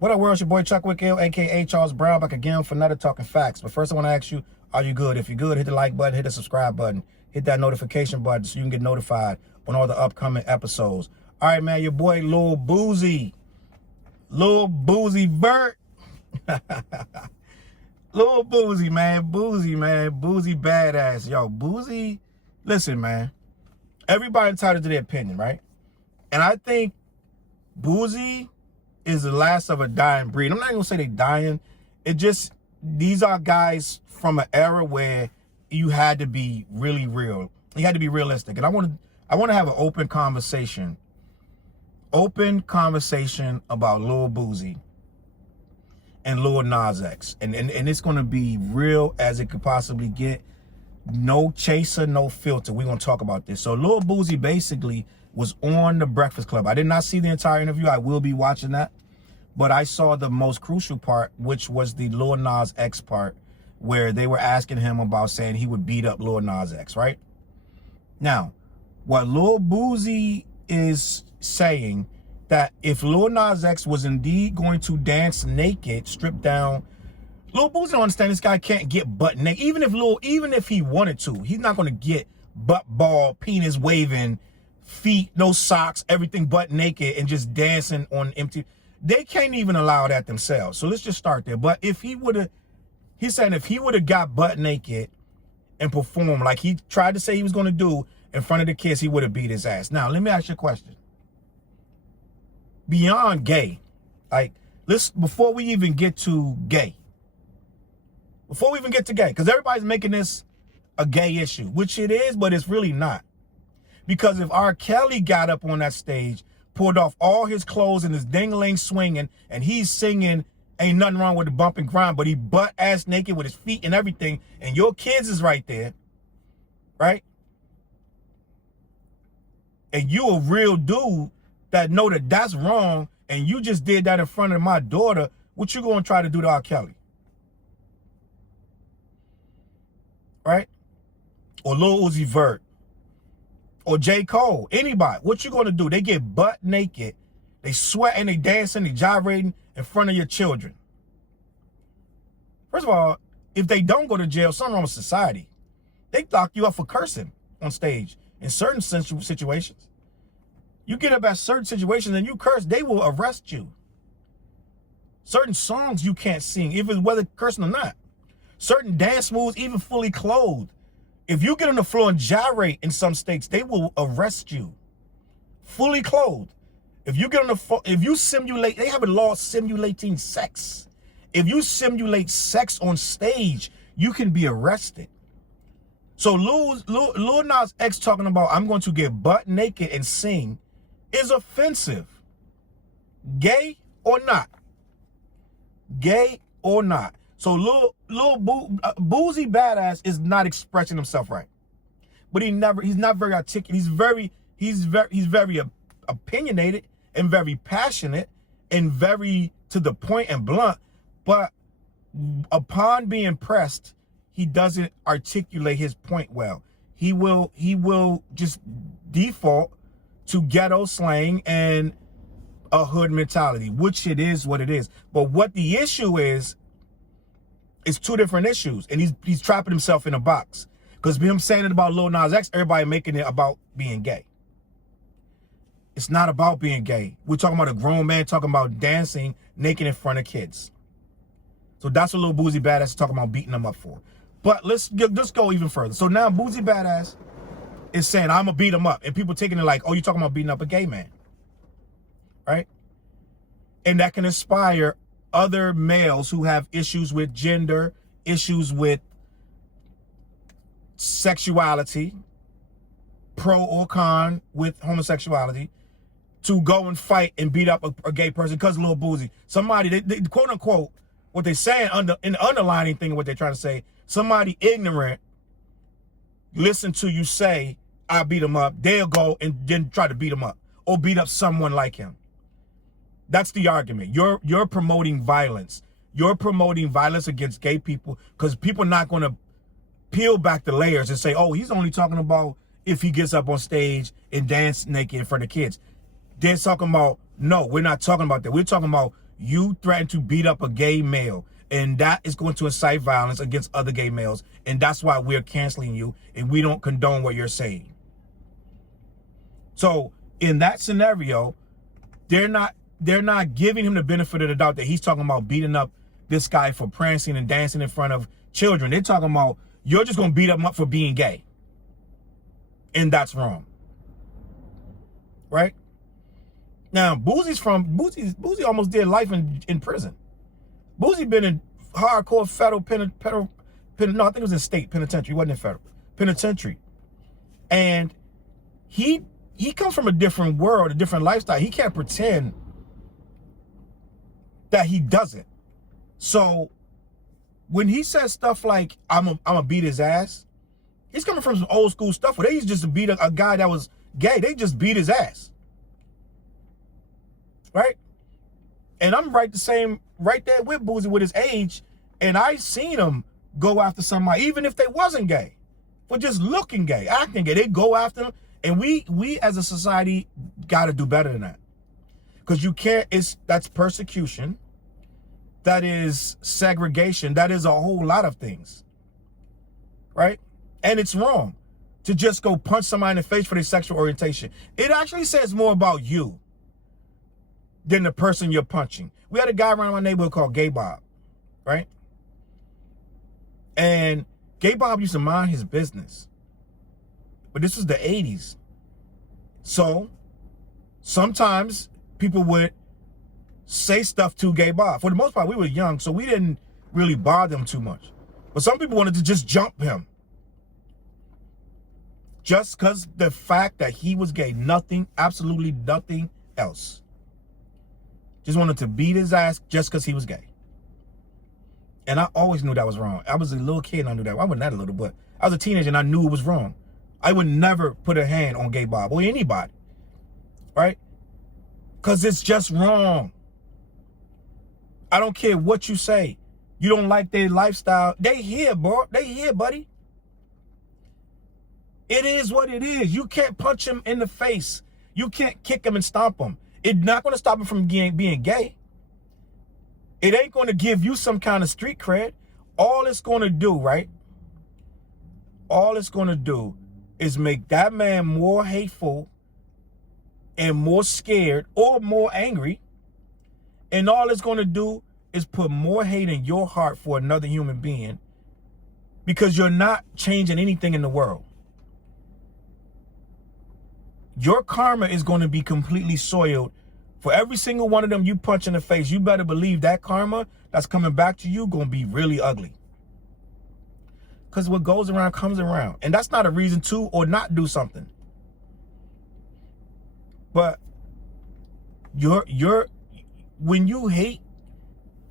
What up, world? It's your boy Chuck Wickill, aka Charles Brown, back again for another Talking Facts. But first I want to ask you, are you good? If you're good, hit the like button, hit the subscribe button, hit that notification button so you can get notified on all the upcoming episodes. All right, man, your boy Lil Boosie. Lil Boosie Vert. Lil Boosie, man. Boosie, man. Boosie badass. Yo, Boosie, listen, man. Everybody entitled to their opinion, right? And I think Boosie is the last of a dying breed. I'm not even gonna say they dying. It just, these are guys from an era where you had to be really real. You had to be realistic. And I want to have an open conversation about Lil Boosie and Lil Nas X. And it's gonna be real as it could possibly get. No chaser, no filter. We're gonna talk about this. So Lil Boosie basically was on the Breakfast Club. I did not see the entire interview. I will be watching that. But I saw the most crucial part, which was the Lil Nas X part, where they were asking him about saying he would beat up Lil Nas X, right? Now, what Lil Boosie is saying, that if Lil Nas X was indeed going to dance naked, stripped down, Lil Boosie don't understand this guy can't get butt naked. Even if he wanted to, he's not going to get butt ball, penis waving, feet, no socks, everything butt naked and just dancing on empty. They can't even allow that themselves. So let's just start there. But if he would have, he's saying if he would have got butt naked and performed like he tried to say he was going to do in front of the kids, he would have beat his ass. Now, let me ask you a question. Beyond gay, like, before we even get to gay, because everybody's making this a gay issue, which it is, but it's really not. Because if R. Kelly got up on that stage, pulled off all his clothes and his ding-a-ling swinging, and he's singing, ain't nothing wrong with the bump and grind, but he butt-ass naked with his feet and everything, and your kids is right there, right? And you a real dude that know that that's wrong, and you just did that in front of my daughter, what you gonna try to do to R. Kelly? Right? Or Lil Uzi Vert, or J. Cole, anybody, what you gonna do? They get butt naked, they sweating, they dancing, they gyrating in front of your children. First of all, if they don't go to jail, something wrong with society. They lock you up for cursing on stage in certain situations. You get up at certain situations and you curse, they will arrest you. Certain songs you can't sing, even whether cursing or not. Certain dance moves, even fully clothed. If you get on the floor and gyrate in some states, they will arrest you. Fully clothed. If you get on the floor, if you simulate, they have a law simulating sex. If you simulate sex on stage, you can be arrested. So Lil Nas X talking about, I'm going to get butt naked and sing, is offensive. Gay or not. Gay or not. So Boosie Badass is not expressing himself right, but he's not very articulate. He's very opinionated and very passionate and very to the point and blunt. But upon being pressed, he doesn't articulate his point well. He will just default to ghetto slang and a hood mentality, which it is what it is. But what the issue is. It's two different issues, and he's trapping himself in a box. Because him saying it about Lil Nas X, everybody making it about being gay. It's not about being gay. We're talking about a grown man talking about dancing naked in front of kids. So that's what Lil Boosie Badass is talking about beating them up for. But let's go even further. So now Boosie Badass is saying, I'm gonna beat him up, and people taking it like, oh, you're talking about beating up a gay man, right? And that can inspire other males who have issues with gender, issues with sexuality, pro or con with homosexuality, to go and fight and beat up a gay person because of Lil Boosie. Somebody, they quote unquote, what they're saying in the underlining thing, what they're trying to say, somebody ignorant listen to you say, I beat him up, they'll go and then try to beat him up or beat up someone like him. That's the argument. You're promoting violence. You're promoting violence against gay people because people are not going to peel back the layers and say, oh, he's only talking about if he gets up on stage and dance naked in front of kids. They're talking about, no, we're not talking about that. We're talking about you threatened to beat up a gay male, and that is going to incite violence against other gay males, and that's why we're canceling you, and we don't condone what you're saying. So in that scenario, they're not giving him the benefit of the doubt that he's talking about beating up this guy for prancing and dancing in front of children. They're talking about you're just going to beat him up for being gay. And that's wrong. Right? Now, Boosie almost did life in prison. Boosie been in hardcore federal no, I think it was in state penitentiary. It wasn't in federal penitentiary. And he comes from a different world, a different lifestyle. He can't pretend that he doesn't. So when he says stuff like, I'm gonna beat his ass, he's coming from some old school stuff where they used just to beat a guy that was gay. They just beat his ass. Right? And I'm right there with Boosie with his age, and I seen him go after somebody, even if they wasn't gay, for just looking gay, acting gay. They go after them, and we as a society got to do better than that, because you can't. That's persecution, that is segregation, that is a whole lot of things, right? And it's wrong to just go punch somebody in the face for their sexual orientation. It actually says more about you than the person you're punching. We had a guy around my neighborhood called Gay Bob, right? And Gay Bob used to mind his business. But this was the 80s. So sometimes people would say stuff to Gay Bob. For the most part, we were young, so we didn't really bother him too much. But some people wanted to just jump him. Just because the fact that he was gay. Nothing, absolutely nothing else. Just wanted to beat his ass just because he was gay. And I always knew that was wrong. I was a little kid and I knew that. I wasn't that little, but I was a teenager and I knew it was wrong. I would never put a hand on Gay Bob or anybody, right? Because it's just wrong. I don't care what you say. You don't like their lifestyle. They here, bro. They here, buddy. It is what it is. You can't punch him in the face. You can't kick him and stomp him. It's not going to stop him from being gay. It ain't going to give you some kind of street cred. All it's going to do, right? All it's going to do is make that man more hateful and more scared or more angry. And all it's going to do is put more hate in your heart for another human being, because you're not changing anything in the world. Your karma is going to be completely soiled. For every single one of them you punch in the face, you better believe that karma that's coming back to you going to be really ugly. Because what goes around comes around. And that's not a reason to or not do something. But when you hate,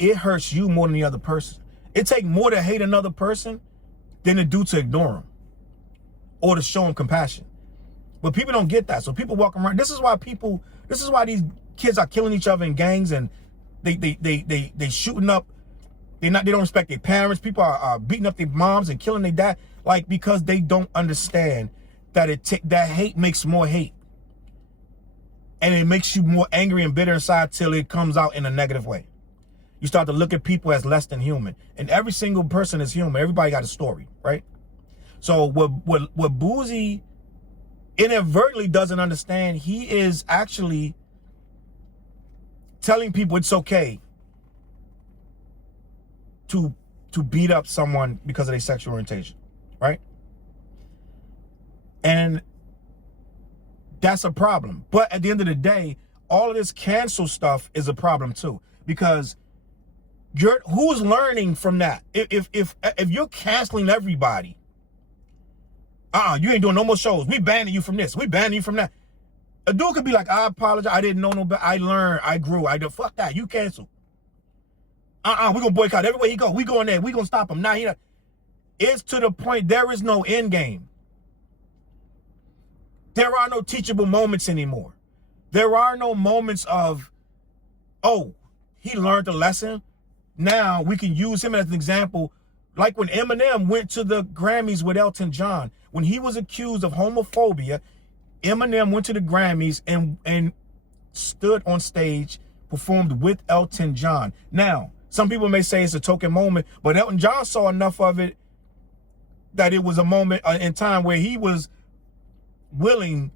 it hurts you more than the other person. It takes more to hate another person than it do to ignore them or to show them compassion. But people don't get that. So people walk around. This is why these kids are killing each other in gangs, and they shooting up. They don't respect their parents. People are beating up their moms and killing their dad, like, because they don't understand that that hate makes more hate. And it makes you more angry and bitter inside till it comes out in a negative way. You start to look at people as less than human. And every single person is human. Everybody got a story, right? So what Boosie inadvertently doesn't understand, he is actually telling people it's okay to beat up someone because of their sexual orientation, right? And that's a problem. But at the end of the day, all of this cancel stuff is a problem too, because who's learning from that? If you're canceling everybody, you ain't doing no more shows. We banning you from this. We banning you from that. A dude could be like, I apologize. I didn't know no better. I learned. I grew. Fuck that. You cancel. We're going to boycott everywhere he go. We going there. We going to stop him. Now, it's to the point there is no end game. There are no teachable moments anymore. There are no moments of, oh, he learned a lesson. Now we can use him as an example. Like when Eminem went to the Grammys with Elton John. When he was accused of homophobia, Eminem went to the Grammys and stood on stage performed with Elton John. Now, some people may say it's a token moment, but Elton John saw enough of it that it was a moment in time where he was willing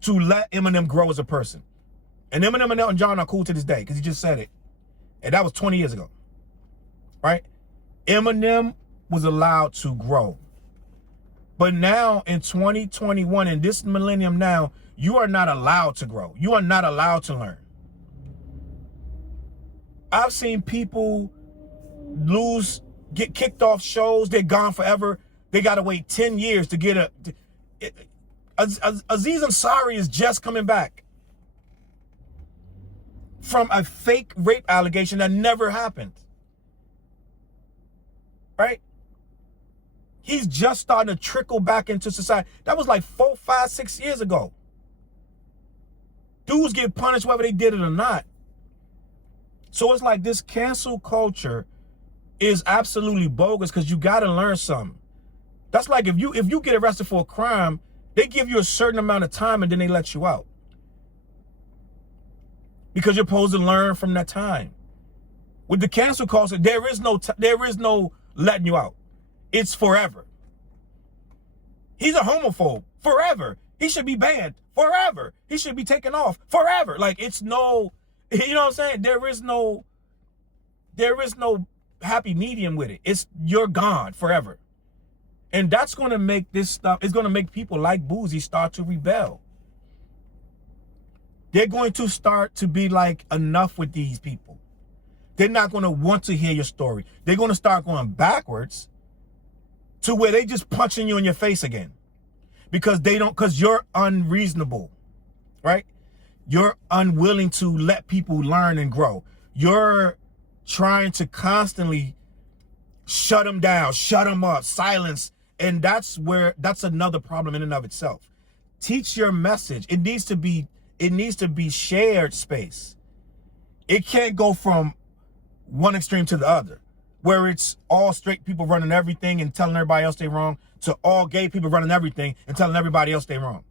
to let Eminem grow as a person. And Eminem and Elton John are cool to this day because he just said it. And that was 20 years ago, right? Eminem was allowed to grow. But now in 2021, in this millennium now, you are not allowed to grow. You are not allowed to learn. I've seen people get kicked off shows. They're gone forever. They got to wait 10 years to get Aziz Ansari is just coming back from a fake rape allegation that never happened. Right? He's just starting to trickle back into society. That was like 4, 5, 6 years ago. Dudes get punished whether they did it or not. So it's like this cancel culture is absolutely bogus because you got to learn something. That's like if you get arrested for a crime, they give you a certain amount of time and then they let you out. Because you're supposed to learn from that time. With the cancel culture, there is no letting you out. It's forever. He's a homophobe. Forever. He should be banned. Forever. He should be taken off. Forever. Like, it's no, you know what I'm saying? There is no happy medium with it. You're gone forever. And that's going to make this stuff, it's going to make people like Boosie start to rebel. They're going to start to be like, enough with these people. They're not going to want to hear your story. They're going to start going backwards to where they just punching you in your face again. Because you're unreasonable, right? You're unwilling to let people learn and grow. You're trying to constantly shut them down, shut them up, silence. And that's another problem in and of itself. Teach your message. It needs to be shared space. It can't go from one extreme to the other, where it's all straight people running everything and telling everybody else they're wrong, to all gay people running everything and telling everybody else they're wrong.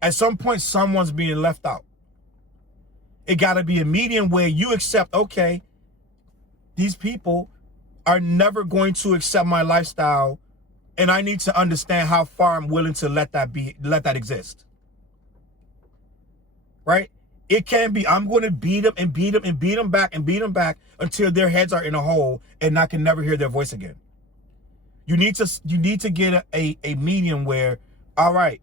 At some point, someone's being left out. It got to be a medium where you accept, okay, these people are never going to accept my lifestyle, and I need to understand how far I'm willing to let that exist. Right? It can be, I'm going to beat them and beat them and beat them back and beat them back until their heads are in a hole and I can never hear their voice again. You need to get a medium where, all right,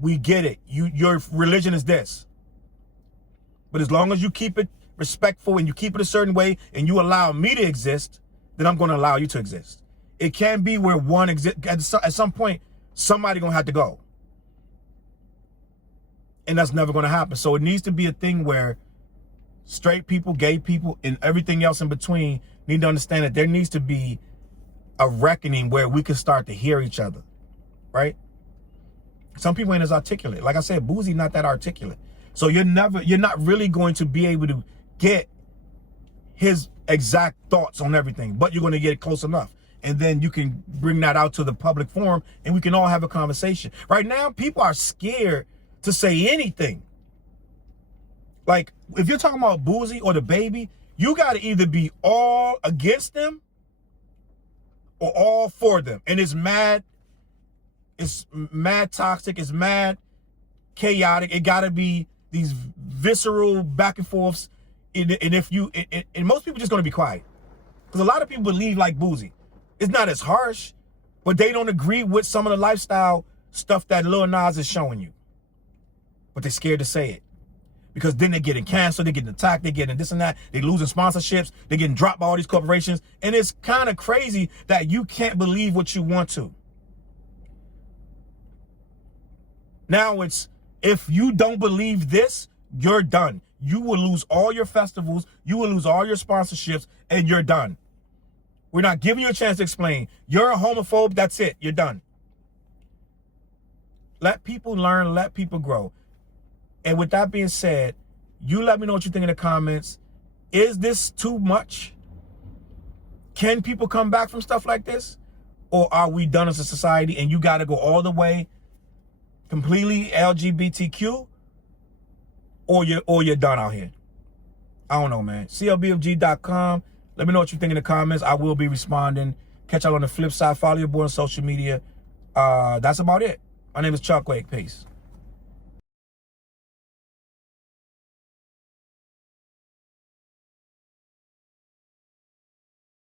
we get it. Your religion is this. But as long as you keep it respectful and you keep it a certain way and you allow me to exist, then I'm going to allow you to exist. It can be where one exists. At some point, somebody going to have to go. And that's never going to happen. So it needs to be a thing where straight people, gay people, and everything else in between need to understand that there needs to be a reckoning where we can start to hear each other, right? Some people ain't as articulate. Like I said, Boosie not that articulate. So you're not really going to be able to get his exact thoughts on everything, but you're going to get it close enough. And then you can bring that out to the public forum and we can all have a conversation. Right now, people are scared to say anything. Like, if you're talking about Boosie or the baby, you got to either be all against them or all for them. And it's mad toxic, it's mad chaotic. It got to be these visceral back and forths. And most people just going to be quiet. Because a lot of people believe like Boosie. It's not as harsh, but they don't agree with some of the lifestyle stuff that Lil Nas is showing you. But they're scared to say it. Because then they're getting canceled, they're getting attacked, they're getting this and that, they're losing sponsorships, they're getting dropped by all these corporations. And it's kind of crazy that you can't believe what you want to. Now it's, if you don't believe this, you're done. You will lose all your festivals, you will lose all your sponsorships, and you're done. We're not giving you a chance to explain. You're a homophobe, that's it, you're done. Let people learn, let people grow. And with that being said, you let me know what you think in the comments. Is this too much? Can people come back from stuff like this? Or are we done as a society and you got to go all the way completely LGBTQ? Or you're done out here? I don't know, man. CLBMG.com. Let me know what you think in the comments. I will be responding. Catch y'all on the flip side. Follow your boy on social media. That's about it. My name is Chuck Wake. Peace.